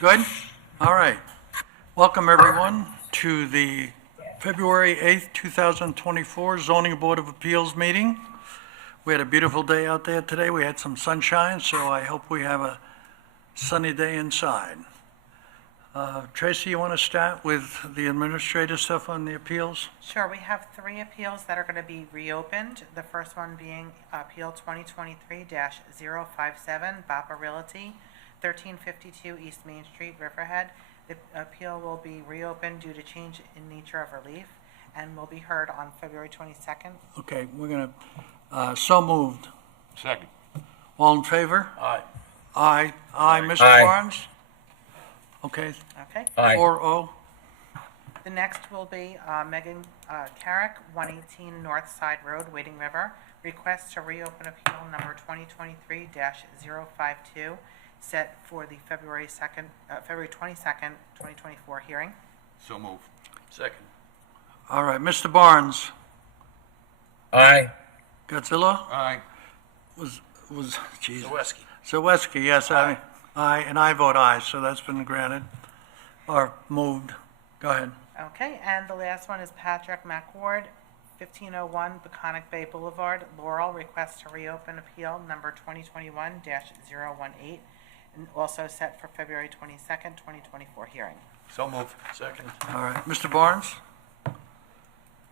Good? All right. Welcome, everyone, to the February 8th, 2024 Zoning Board of Appeals meeting. We had a beautiful day out there today. We had some sunshine, so I hope we have a sunny day inside. Tracy, you want to start with the administrative stuff on the appeals? Sure, we have 3 appeals that are going to be reopened. The first one being Appeal 2023-057, Bapa Realty, 1352 East Main Street, Riverhead. The appeal will be reopened due to change in nature of relief and will be heard on February 22nd. Okay, we're going to, so moved. Second. All in favor? Aye. Aye. Aye. Mr. Aye. Barnes? Okay, Okay? Aye. 4-0. The next will be Megan Carrick, 118 North Side Road, Wading River. Request to reopen appeal number 2023-052, set for the February 22nd, 2024 hearing. So move. Second. All right, Mr. Barnes? Aye. Godzilla? Aye. Geez. Zaweski. Zaweski, yes, aye, and I vote aye, so that's been granted, or moved. Go ahead. Okay, and the last one is Patrick McWard, 1501 Peconic Bay Boulevard, Laurel. Request to reopen appeal number 2021-018, and also set for February 22nd, 2024 hearing. So move. Second. All right, Mr. Barnes?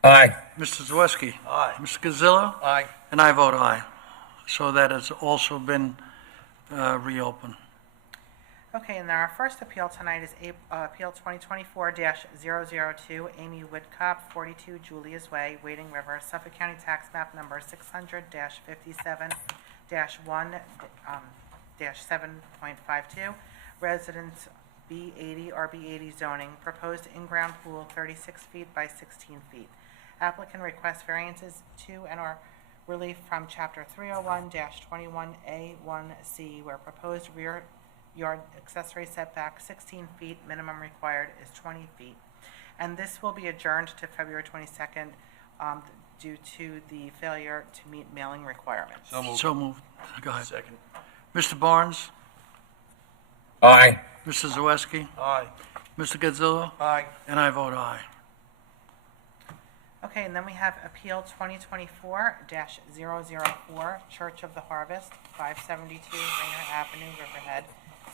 Aye. Mr. Zaweski? Aye. Mr. Godzilla? Aye. And I vote aye. So that has also been reopened. Okay, and our first appeal tonight is Appeal 2024-002, Amy Woodcop, 42 Julia's Way, Wading River, Suffolk County Tax Map Number 600-57-1-7.52, Residence B80 or B80 zoning, proposed in-ground pool 36 feet by 16 feet. Applicant requests variances to and/or relief from Chapter 301-21A1C, where proposed rear yard accessory setback 16 feet, minimum required is 20 feet. And this will be adjourned to February 22nd due to the failure to meet mailing requirements. So move. So moved. Go ahead. Second. Mr. Barnes? Aye. Mr. Zaweski? Aye. Mr. Godzilla? Aye. And I vote aye. Okay, and then we have Appeal 2024-004, Church of the Harvest, 572 Rainer Avenue, Riverhead,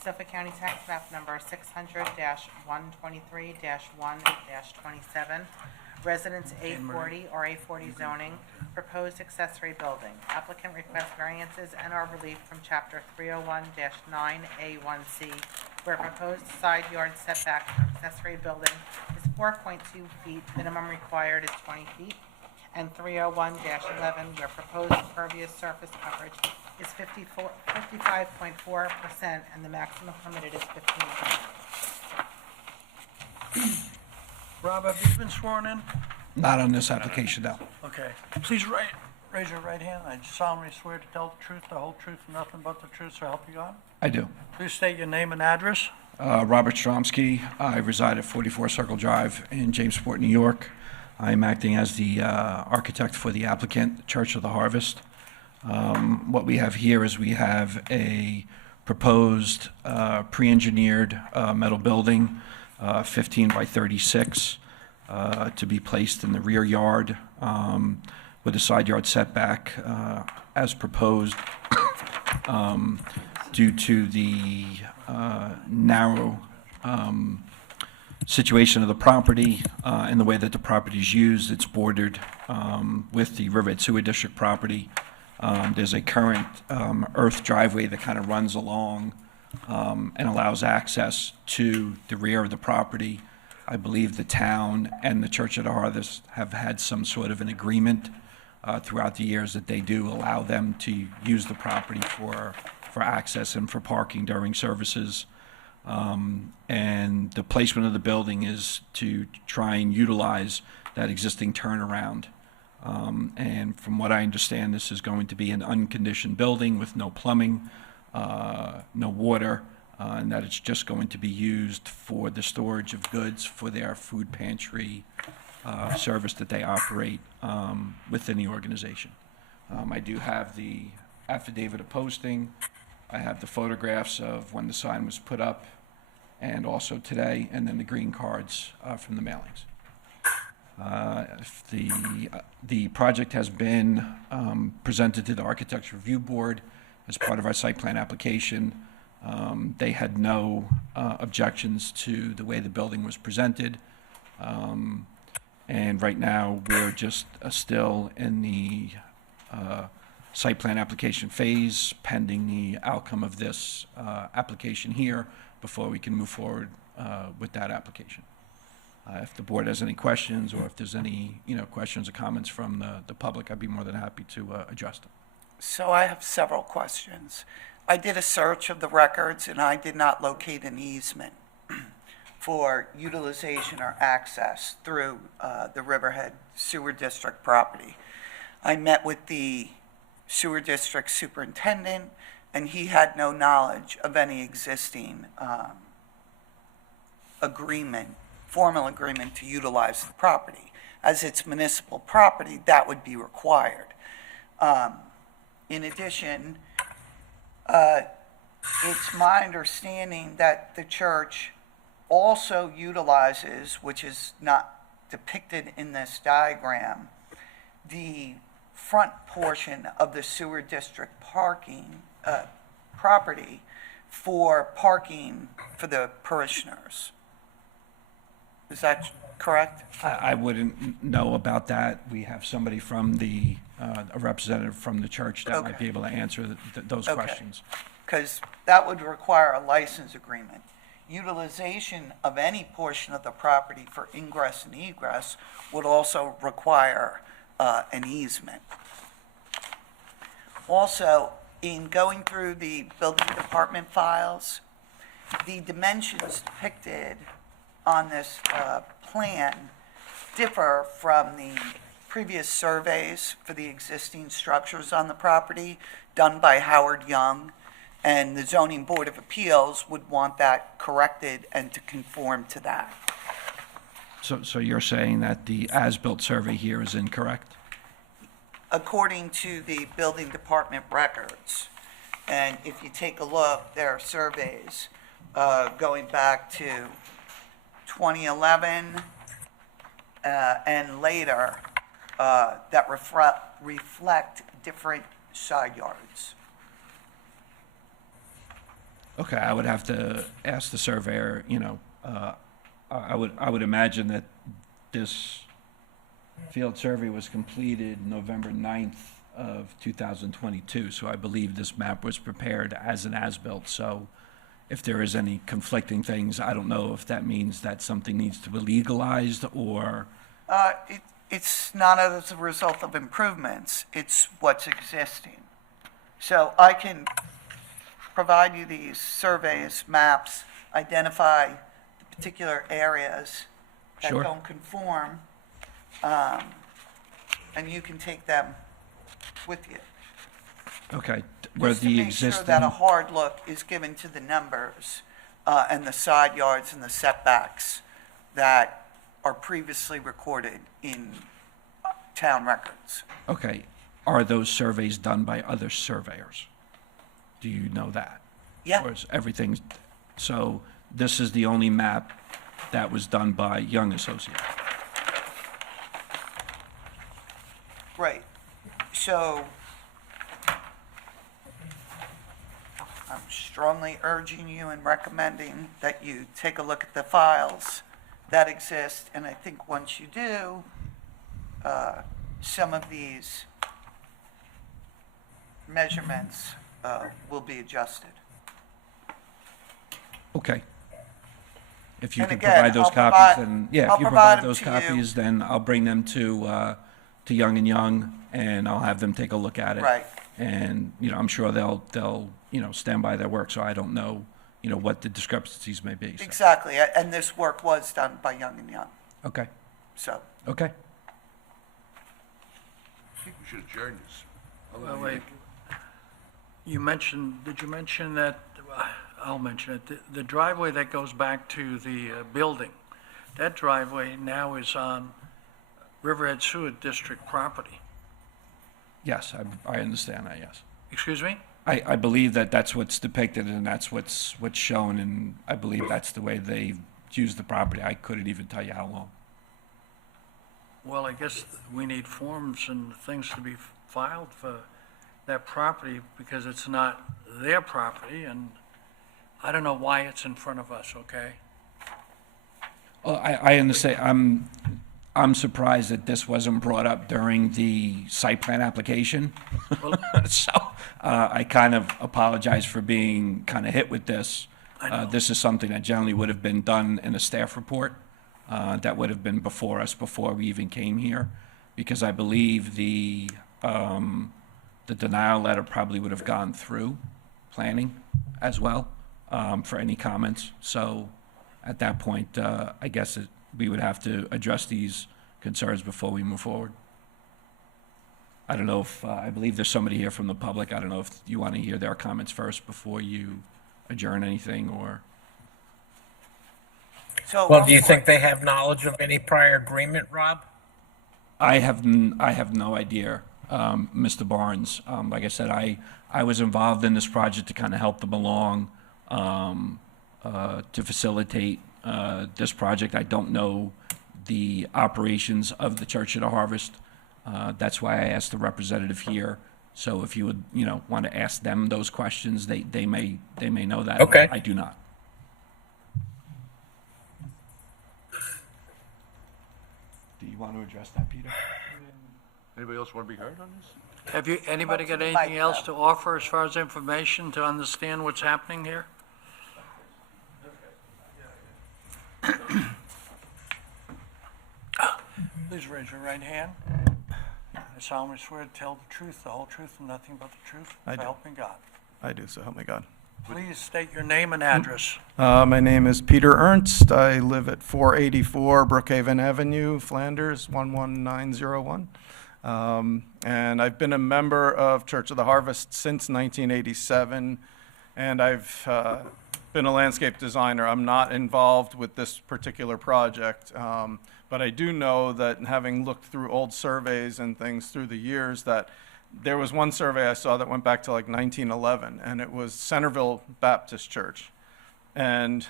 Suffolk County Tax Map Number 600-123-1-27, Residence A40 or A40 zoning, proposed accessory building. Applicant requests variances and/or relief from Chapter 301-9A1C, where proposed side yard setback for accessory building is 4.2 feet, minimum required is 20 feet, and 301-11, where proposed impervious surface coverage is 55.4%, and the maximum permitted is 15%. Rob, have you been sworn in? Not on this application, no. Okay. Please raise your right hand. I solemnly swear to tell the truth, the whole truth, and nothing but the truth, so help you God. I do. Please state your name and address. Robert Stromsky. I reside at 44 Circle Drive in Jamesport, New York. I'm acting as the architect for the applicant, Church of the Harvest. What we have here is we have a proposed pre-engineered metal building, 15 by 36, to be placed in the rear yard with a side yard setback as proposed due to the narrow situation of the property and the way that the property is used. It's bordered with the Riverhead Sewer District property. There's a current earth driveway that kind of runs along and allows access to the rear of the property. I believe the town and the Church of the Harvest have had some sort of an agreement throughout the years that they do allow them to use the property for access and for parking during services. And the placement of the building is to try and utilize that existing turnaround. And from what I understand, this is going to be an unconditioned building with no plumbing, no water, and that it's just going to be used for the storage of goods for their food pantry service that they operate within the organization. I do have the affidavit of posting. I have the photographs of when the sign was put up and also today, and then the green cards from the mailings. If the project has been presented to the Architecture Review Board as part of our site plan application. They had no objections to the way the building was presented. And right now, we're just still in the site plan application phase, pending the outcome of this application here before we can move forward with that application. If the board has any questions, or if there's any, questions or comments from the public, I'd be more than happy to address them. So I have several questions. I did a search of the records and I did not locate an easement for utilization or access through the Riverhead Sewer District property. I met with the Sewer District Superintendent and he had no knowledge of any existing formal agreement to utilize the property. As it's municipal property, that would be required. In addition, it's my understanding that the church also utilizes, which is not depicted in this diagram, the front portion of the sewer district parking property for parking for the parishioners. Is that correct? I wouldn't know about that. We have somebody from a representative from the church that might be able to answer those Okay. questions. Because that would require a license agreement. Utilization of any portion of the property for ingress and egress would also require an easement. Also, in going through the building department files, the dimensions depicted on this plan differ from the previous surveys for the existing structures on the property done by Howard Young, and the Zoning Board of Appeals would want that corrected and to conform to that. So you're saying that the as-built survey here is incorrect? According to the building department records, and if you take a look, there are surveys going back to 2011 and later that reflect different side yards. Okay, I would have to ask the surveyor, I would imagine that this field survey was completed November 9th of 2022, so I believe this map was prepared as an as-built. So if there is any conflicting things, I don't know if that means that something needs to be legalized or... It's not as a result of improvements, it's what's existing. So I can provide you these surveys, maps, identify the particular areas that Sure. don't conform, and you can take them with you. Okay, where Just to the make existing... sure that a hard look is given to the numbers and the side yards and the setbacks that are previously recorded in town records. Okay, are those surveys done by other surveyors? Do you know that? Yeah. Or is everything, so this is the only map that was done by Young Associates? Right. So I'm strongly urging you and recommending that you take a look at the files that exist, and I think once you do, some of these measurements will be adjusted. Okay. If you And can again, provide those I'll copies, provide- then, yeah, I'll if you provide provide them those to you. copies, then I'll bring them to Young and Young, and I'll have them take a look at it. Right. And, I'm sure they'll, stand by their work, so I don't know, what the discrepancies may be. So. Exactly, and this work was done by Young and Young, Okay, so. okay. I think we should adjourn this. Well, wait. Did you mention that, I'll mention it, the driveway that goes back to the building, that driveway now is on Riverhead Sewer District property. Yes, I understand that, yes. Excuse me? I believe that that's what's depicted and that's what's shown, and I believe that's the way they used the property. I couldn't even tell you how long. Well, I guess we need forms and things to be filed for that property because it's not their property, and I don't know why it's in front of us, okay? Well, I understand. I'm surprised that this wasn't brought up during the site plan application. So I kind of apologize for being kind of hit with this. I know. This is something that generally would have been done in a staff report. That would have been before us, before we even came here, because I believe the denial letter probably would have gone through planning as well, for any comments. So at that point, I guess we would have to address these concerns before we move forward. I don't know if, I believe there's somebody here from the public. I don't know if you want to hear their comments first before you adjourn anything, or? So Well, do you think they have knowledge of any prior agreement, Rob? I have no idea, Mr. Barnes. Like I said, I was involved in this project to kind of help them along, to facilitate this project. I don't know the operations of the Church of the Harvest. That's why I asked the representative here. So if you would, want to ask them those questions, they may know that. Okay. I do not. Do you want to address that, Peter? Anybody else want to be heard on this? Have you, anybody got anything else to offer as far as information to understand what's happening here? Please raise your right hand. I solemnly swear to tell the truth, the whole truth, and nothing but the truth, I so do. help me God. I do, so help me God. Please state your name and address. My name is Peter Ernst. I live at 484 Brookhaven Avenue, Flanders, 11901. And I've been a member of Church of the Harvest since 1987, and I've been a landscape designer. I'm not involved with this particular project, but I do know that having looked through old surveys and things through the years, that there was one survey I saw that went back to like 1911, and it was Centerville Baptist Church. And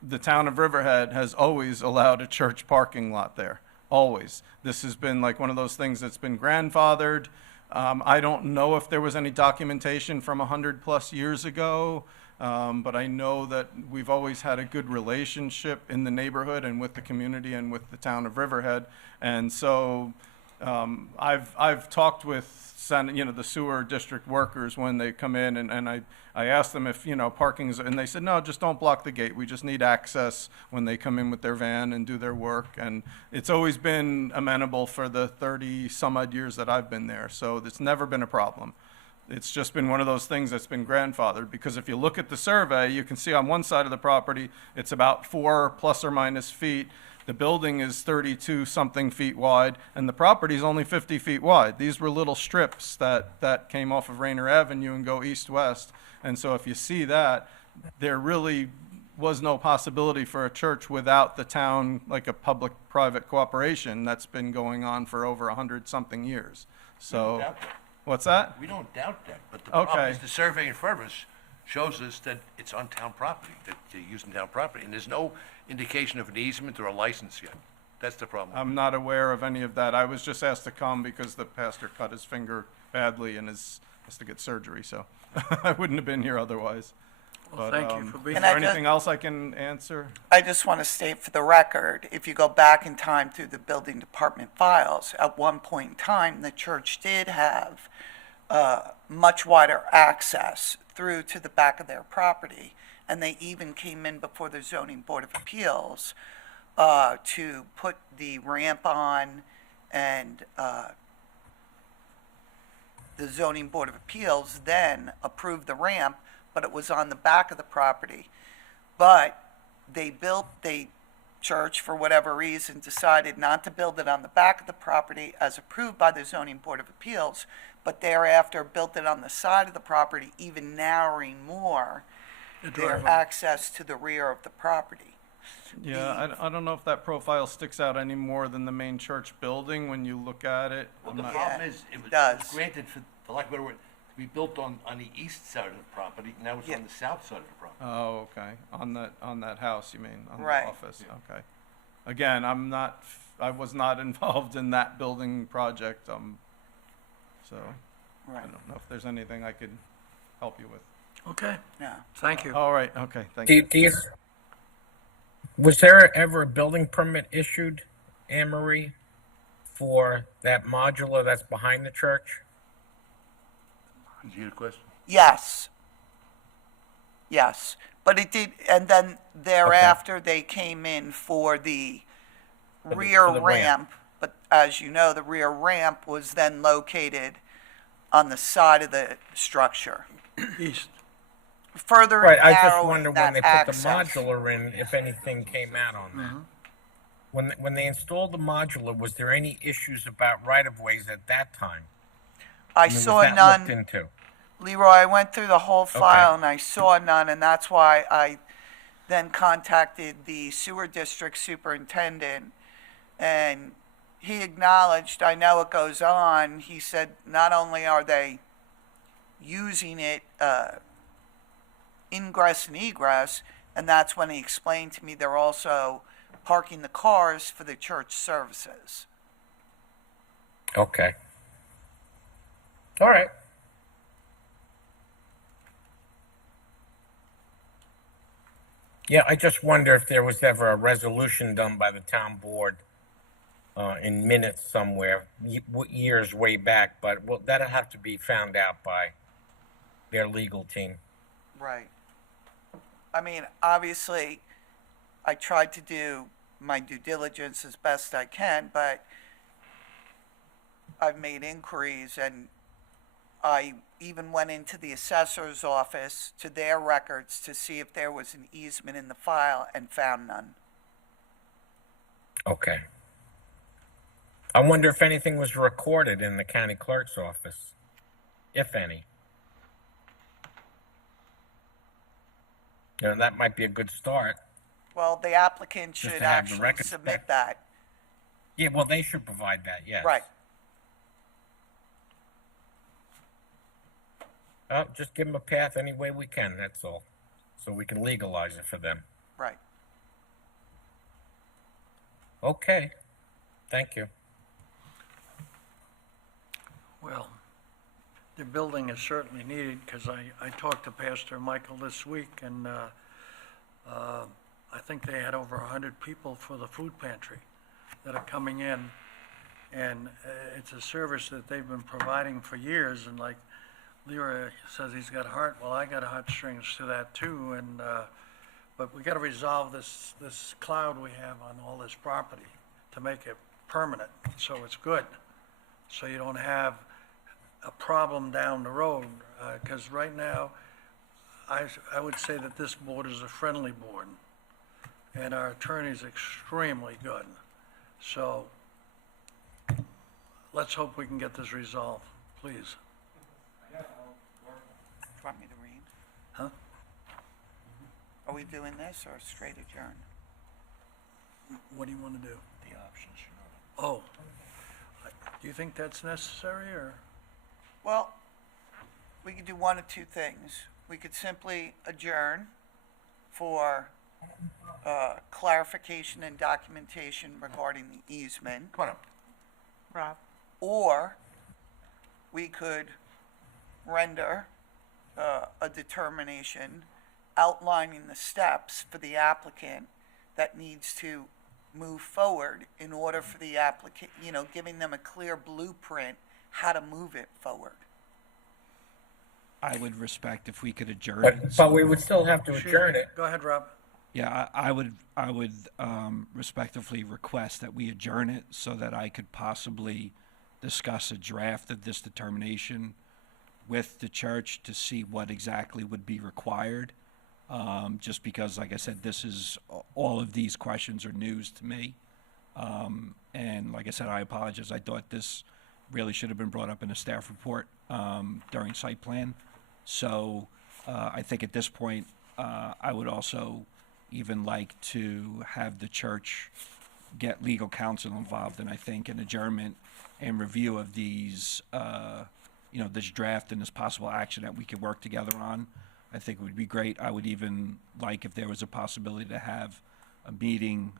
the town of Riverhead has always allowed a church parking lot there, always. This has been like one of those things that's been grandfathered. I don't know if there was any documentation from 100+ years ago, but I know that we've always had a good relationship in the neighborhood and with the community and with the town of Riverhead. And so I've talked with the sewer district workers when they come in, and I asked them if, parking's, and they said, no, just don't block the gate. We just need access when they come in with their van and do their work. And it's always been amenable for the 30 some odd years that I've been there. So it's never been a problem. It's just been one of those things that's been grandfathered, because if you look at the survey, you can see on one side of the property, it's about 4± feet. The building is 32 something feet wide, and the property is only 50 feet wide. These were little strips that came off of Rainer Avenue and go east-west. And so if you see that, there really was no possibility for a church without the town, like a public-private cooperation that's been going on for over 100-something years. So, what's that? We don't doubt that, but the problem Okay. is the survey in front of us shows us that it's on town property, that they're using town property, and there's no indication of an easement or a license yet. That's the problem. I'm not aware of any of that. I was just asked to come because the pastor cut his finger badly and has to get surgery, so I wouldn't have been here otherwise. Well, But, thank you for being is And I there just- anything else I can answer? I just want to state for the record, if you go back in time through the building department files, at one point in time, the church did have much wider access through to the back of their property. And they even came in before the zoning board of appeals to put the ramp on, and the zoning board of appeals then approved the ramp, but it was on the back of the property. But the church, for whatever reason, decided not to build it on the back of the property as approved by the zoning board of appeals, but thereafter built it on the side of the property, even narrowing more their driveway. access to the rear of the property. Yeah, I don't know if that profile sticks out any more than the main church building when you look at it. Well, I'm the not- problem is, it was does. granted, for lack of a better word, to be built on the east side of the property, now it's Yeah. on the south side of the property. Oh, okay. On that house, you mean, on the Right. office? Okay. Again, I was not involved in that building project, so I Right, don't know if there's anything I could help you with. Okay, no. thank you. All right, okay, thank Do, you. do you, was there ever a building permit issued, Anne Marie, for that modular that's behind the church? Did you hear the question? Yes. Yes, but it did, and then thereafter, they came in for the rear for the ramp. ramp. But as you know, the rear ramp was then located on the side of the structure, East, further Right, I just narrowing wonder when that they put the access. modular in, if anything came out on that. When they installed the modular, was there any issues about right-of-ways at that time? I mean, was saw that none. looked into? Leroy, I went through the whole file and I saw none, and that's why I then contacted the sewer district superintendent, and he acknowledged, I know it goes on, he said not only are they using it, ingress and egress, and that's when he explained to me they're also parking the cars for the church services. Okay. All right. Yeah, I just wonder if there was ever a resolution done by the town board in minutes somewhere, years way back, but well, that'll have to be found out by their legal team. Right. I mean, obviously, I tried to do my due diligence as best I can, but I've made inquiries, and I even went into the assessor's office to their records to see if there was an easement in the file and found none. Okay. I wonder if anything was recorded in the county clerk's office, if any. You know, that might be a good start. Well, the applicant Just should to have the actually records submit back. that. Yeah, well, they should provide that, yes. Right. Oh, just give them a path any way we can, that's all. So we can legalize it for them. Right. Okay. Thank you. well, the building is certainly needed, because I talked to Pastor Michael this week, and I think they had over 100 people for the food pantry that are coming in, and it's a service that they've been providing for years, and like Leroy says he's got heart, well, I got heartstrings to that too, and, but we gotta resolve this cloud we have on all this property to make it permanent, so it's good. So you don't have a problem down the road, because right now, I would say that this board is a friendly board, and our attorney's extremely good. So let's hope we can get this resolved, please. Do you want me to read? Huh? Are we doing this or straight adjourn? What do you want to do? The options, Oh, do you think that's necessary, or? Well, we could do one of two things. We could simply adjourn for clarification and documentation regarding the easement, Come on up. Rob? or we could render a determination outlining the steps for the applicant that needs to move forward in order for the applicant, giving them a clear blueprint how to move it forward. I would respect if we could adjourn But, it. but we would still have to adjourn it. Go ahead, Rob. Yeah, I would respectfully request that we adjourn it so that I could possibly discuss a draft of this determination with the church to see what exactly would be required. Just because, like I said, all of these questions are news to me. And like I said, I apologize. I thought this really should have been brought up in a staff report during site plan. So I think at this point, I would also even like to have the church get legal counsel involved, and I think an adjournment and review of these this draft and this possible action that we could work together on, I think it would be great. I would even like if there was a possibility to have a meeting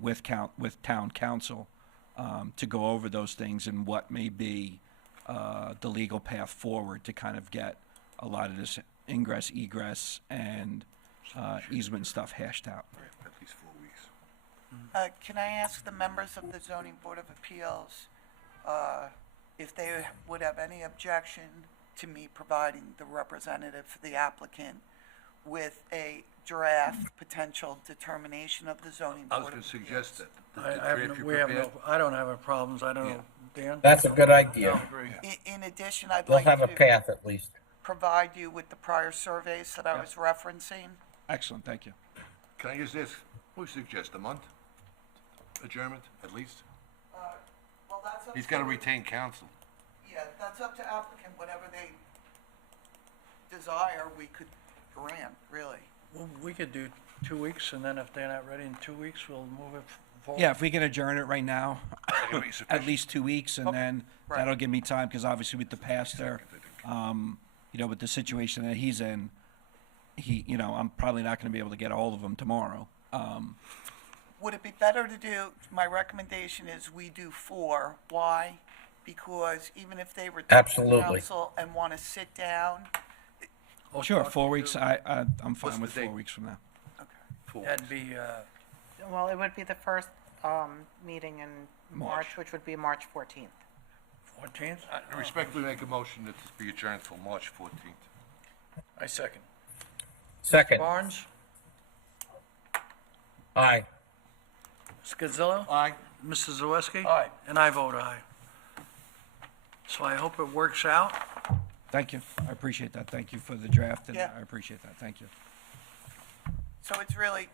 with town council to go over those things and what may be the legal path forward to kind of get a lot of this ingress, egress, and easement stuff hashed out. At least 4 weeks. Can I ask the members of the zoning board of appeals if they would have any objection to me providing the representative for the applicant with a draft potential determination of the zoning I board was of going to suggest that. I don't have any problems. I don't know, Dan? That's a good I idea. agree. In addition, I'd They'll like have a to path at least. provide you with the prior surveys that I was referencing. Excellent, thank you. Can I just ask, what do you suggest, a month adjournment, at least? Well, that's up He's got to to- retain counsel. Yeah, that's up to applicant, whatever they desire, we could grant, really. Well, we could do 2 weeks, and then if they're not ready in 2 weeks, we'll move it forward. Yeah, if we can adjourn it right now, That'll be at sufficient. least 2 weeks, and then right. that'll give me time, because obviously with the pastor, with the situation that he's in, I'm probably not gonna be able to get all of them tomorrow. Would it be better to do, my recommendation is we do 4. Why? Because even if they return to Absolutely. council and want to sit down, Sure, 4 weeks, I'm fine What's with the date? 4 weeks from now. okay. 4 That'd weeks. be, Well, it would be the first meeting in March, which would be March 14th. 14th? I respectfully make a motion that this be adjourned till March 14th. I second. Second, Barnes? aye. Scanzillo? Aye. Mr. Zawiski? Aye. And I vote aye. So I hope it works out. Thank you, I appreciate that, thank you for the draft, and Yeah. I appreciate that, thank you. So it's really,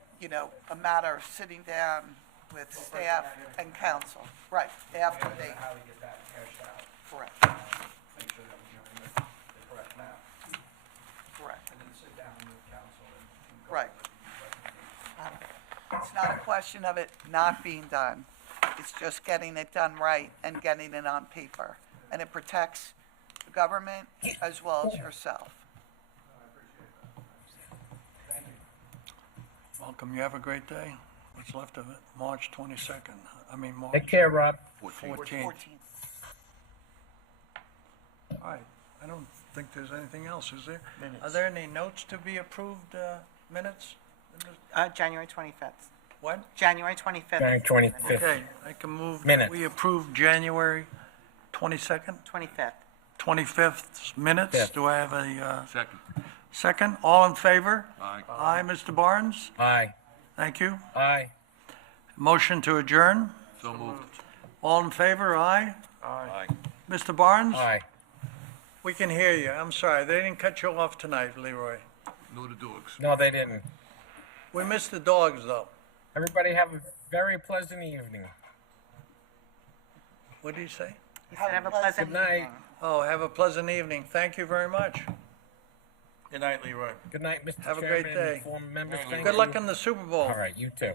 a matter of sitting down with staff and council. Right, after they, How to get that hashed out, correct, make sure that we're doing the correct map, correct. and then sit down with council and. Right. It's not a question of it not being done. It's just getting it done right and getting it on paper. And it protects the government as well as yourself. Welcome, you have a great day. What's left of it? March 22nd, March Take care, Rob. 14th. 14th. All right, I don't think there's anything else, is there? Minutes. Are there any notes to be approved, minutes? January 25th. What? January 25th. January 25th. Okay, I can move. Minutes. We approve January 22nd, 25th. 25th minutes. Fifth. Do I have a Second. second? All in favor? Aye. Aye, Mr. Barnes? Aye. Thank you. Aye. Motion to adjourn? So moved. All in favor? Aye. Aye. Mr. Barnes? Aye. We can hear you. I'm sorry, they didn't cut you off tonight, Leroy. No the dogs. No, they didn't. We missed the dogs, though. Everybody have a very pleasant evening. What did he say? He said have a pleasant Good night. evening. Oh, have a pleasant evening. Thank you very much. Good night, Leroy. Good night, Mr. Have a Chairman. great and day. board members. Thank Good luck you. in the Super Bowl. All right, you too.